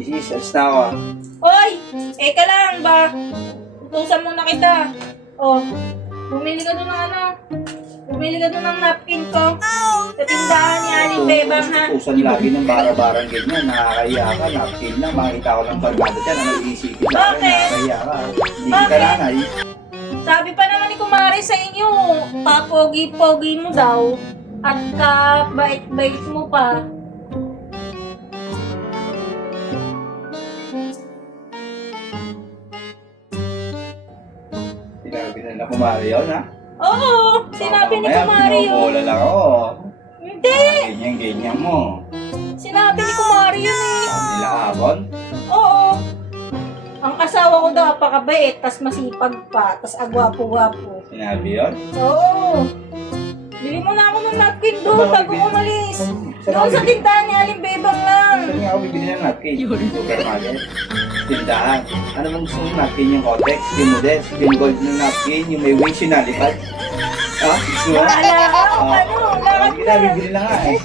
Isis, na ako. Hoy! Eka lang ba? Utusan mo na kita. Oh, bumili ka doon ng ano? Bumili ka doon ng napkin ko. Sa tindahan ni Aling Bebang, ha? Utusan lagi ng bara-barang ganyan. Nakakaya ka, napkin lang. Makita ko ng barkada dyan. Ano iisipin sa akin? Bakit? Nakakaya ka. Hindi Bakit? ka nanay. Sabi pa naman ni Kumari sa inyo, papogi-pogi mo daw. At kabait-bait mo pa. Sinabi na kumari yun, ha? Oo, sinabi ni Mamaya, Kumari yun. pinubola lang ako. Hindi! Ganyan-ganyan mo. Sinabi ni Kumari yun eh. Nila abon. Oo. Ang asawa ko daw apakabait, tas masipag pa, tas agwapo-gwapo. Sinabi yun? Oo. Bili mo na ako ng napkin doon bago umalis. Doon sa tindahan ni Aling Bebang lang. Saan nga ako bibili ng napkin? Supermarket. Tindahan. Ano bang gusto mong napkin? Yung Kotex, yung Modest, yung gold na napkin, yung may wings, yung nalipad? Ha? Gusto mo? Wala ka, ano, lakad Sige ka. na, bibili na nga eh.